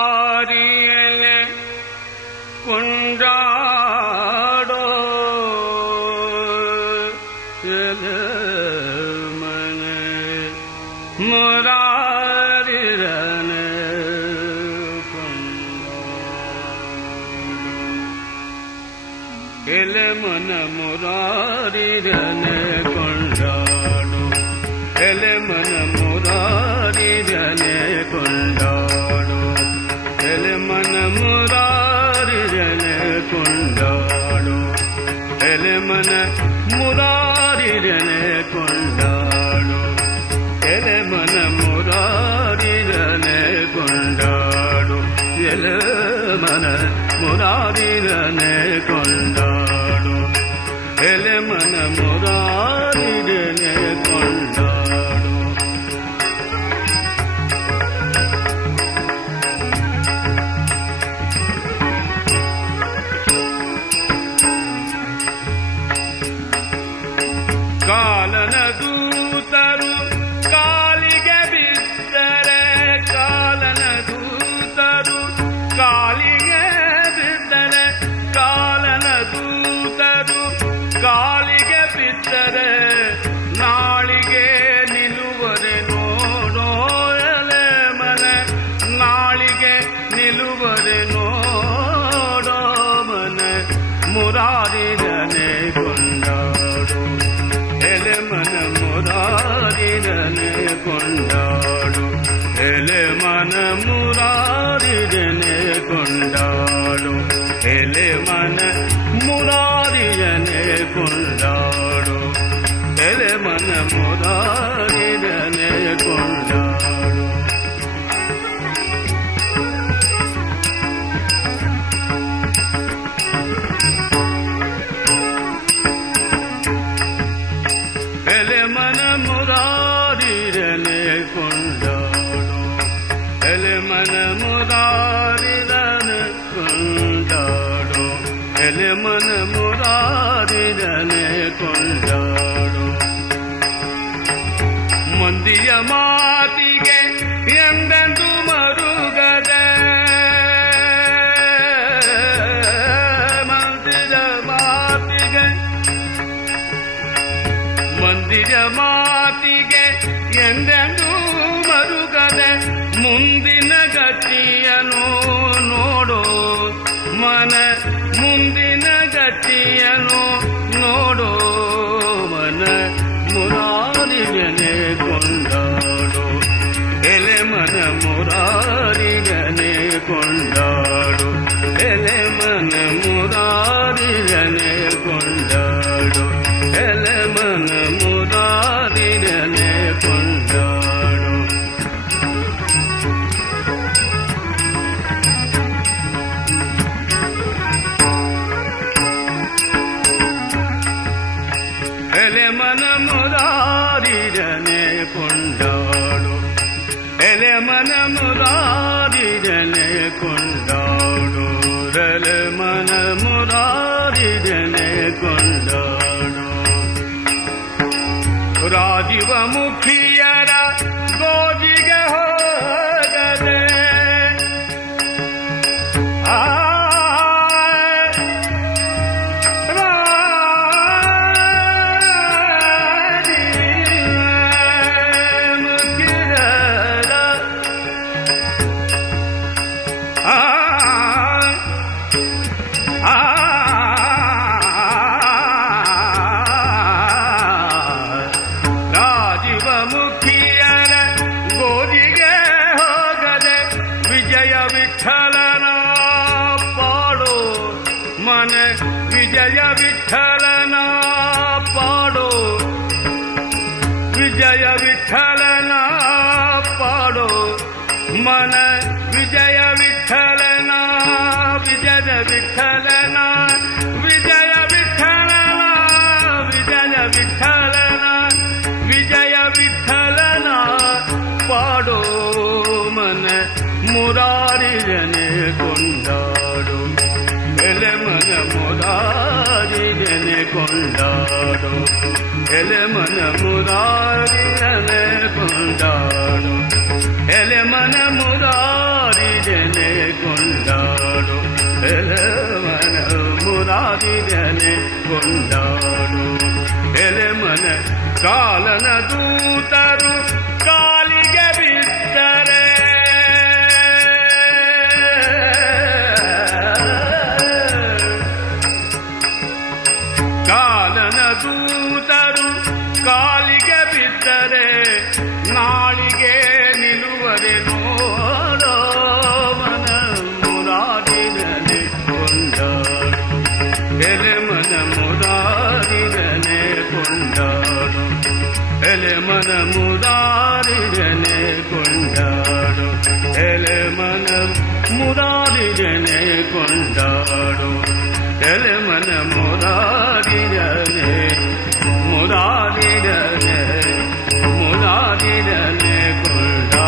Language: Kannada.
ಮುರಾರಿಯಲೆ ಕೊಂಡಾಡೋ ಮನೆ ಮುರಾರಿರನೆ ಎಲೆ ಮನ ಮುರಾರಿರನೆ ಕೊಂಡಾಡು ಎಲೆ ಮನ ಮುರಾರಿರನೆ ಕೊಂಡಾಡು ಎಲೆ ಮನ ಮುರಾರಿರನೆ ಕೊಂಡಾಡು ಎಲೆ ಮನ ಮುರಾರಿರನೆ ಕೊಂಡಾಡು ಎಲೆ ಮನ ಮುರಾರಿರನೆ ಕೊಂಡಾಡು ಎಲೆ ಮನ ಮುರಾರಿರನೆ ಕೊಂಡಾಡು ಎಲೆ ಮನ ಮುರಾರಿರನೆ ಕೊಂಡಾಡು ಕಾಲನ ದೂತರು ಕಾಲಿಗೆ ಬಿದ್ದರೆ ಕಾಲನ ದೂತರು ಕಾಲಿಗೆ ಬಿದ್ದರೆ ಕಾಲನ ದೂತರು ಕಾಲಿಗೆ ಬಿದ್ದರೆ ನಾಳಿಗೆ ನಿಲ್ಲುವರೆ ನೋಡೋ ಎಲೆ ಮನ ನಾಳಿಗೆ ನಿಲ್ಲುವರೆ ನೋಡೋ ಮನ ಮುರಾರಿರನೆ ಕೊಂಡಾಡು ಎಲೆ ಮನ ಮುರಾರಿರನೆ ಕೊಂಡಾಡು ಎಲೆ ಮನ ಮುರಾರಿರನೆ ಕೊಂಡಾಡು ಎಲೆ ಮನ ಮುರಾರಿರನೆ ಕೊಂಡಾಡು ಎಲೆ ಮನ ಮುರಾರಿರನೆ ಕೊಂಡಾಡು ಎಲೆ ಮನ ಮುರಾರಿರನೆ ಕೊಂಡಾಡು ಎಲೆ ಮನ ಮುರಾರಿರನೆ ಕೊಂಡಾಡು ಎಲೆ ಮನ ಮುರಾರಿರನೆ ಕೊಂಡಾಡು ಮಂದಿಯ ಮಾತಿಗೆ ಎಂದೆಂದು ಮರುಗದೆ ಮಂದಿರ ಮಾತಿಗೆ ಮಂದಿರ ಮಾತಿಗೆ ಎಂದೆಂದು ಮರುಗದೆ ಮುಂದಿನ ಗತಿಯನು ನೋಡೋ ಮನ ಮುಂದಿನ ಗತಿಯನು ನೋಡೋ ಮನ ಮುರಾರಿರನೆ ಕೊಂಡಾಡು ಎಲೆ ಮನ ಮುರಾರಿರನೆ ಕೊಂಡಾಡು ಎಲೆ ಮನ ಮುರಾರಿರನೆ ಕೊಂಡಾಡು ಎಲೆ ಮನ ಮುರಾರಿರನೆ ಕೊಂಡಾಡು ಎಲೆ ಮನ ಮುರಾರಿರನೆ ಕೊಂಡಾಡು ಎಲೆ ಮನ ಮುರಾರಿರನೆ ಕೊಂಡಾಡು ಎಲೆ ಮನ ಮುರಾರಿರನೆ ಕೊಂಡಾಡು ರಾಜೀವ ಮುಖಿಯರ ಗೋಜಿಗೆ ಹೋಗದೆ ವಿಜಯ ವಿಠಲನ ಪಾಡೋ ವಿಜಯ ವಿಠಲನ ಪಾಡೋ ಮನ ವಿಜಯ ವಿಠಲನ ವಿಜಯ ವಿಠಲನ ವಿಜಯ ವಿಠಲನ ವಿಜಯ ವಿಠಲನ ವಿಜಯ ವಿಠಲನ ಪಾಡೋ ಮನ ಮುರಾರಿರನೆ ಕೊಂಡಾಡು ಎಲೆ ಮನ ಮುರಾರಿ ಕೊಂಡಾಡು ಎಲೆ ಮನ ಮುರಾರಿಯನೆ ಕೊಂಡಾಡು ಎಲೆ ಮನ ಮುರಾರಿಯನೆ ಕೊಂಡಾಡು ಎಲೆ ಮನ ಮುರಾರಿಯನೆ ಕೊಂಡಾಡು ಎಲೆ ಮನ ಕಾಲನ ದೂತರು ಕಾಲಿಗೆ ಬಿದ್ದರೆ ಕಾಲನ ದೂತರು ಕಾಲಿಗೆ ಬಿದ್ದರೆ ನಾಳಿಗೆ ನಿಲ್ಲುವರೆ ನೋಡೋ ಮನ ಮುರಾರಿರನೆ ಕೊಂಡಾಡು ಎಲೆ ಮನ ಮುರಾರಿರನೆ ಕೊಂಡಾಡು ಎಲೆ ಮನ ಮುರಾರಿರನೆ ಕೊಂಡಾಡು ಎಲೆ ಮನ ಮುರಾರಿರನೆ ಕೊಂಡಾಡು ಎಲೆ ಮನ ಮುರಾರಿರನೆ ಮುರಾರಿರನೆ ಮುರಾರಿರನೆ ಕೊಂಡಾಡು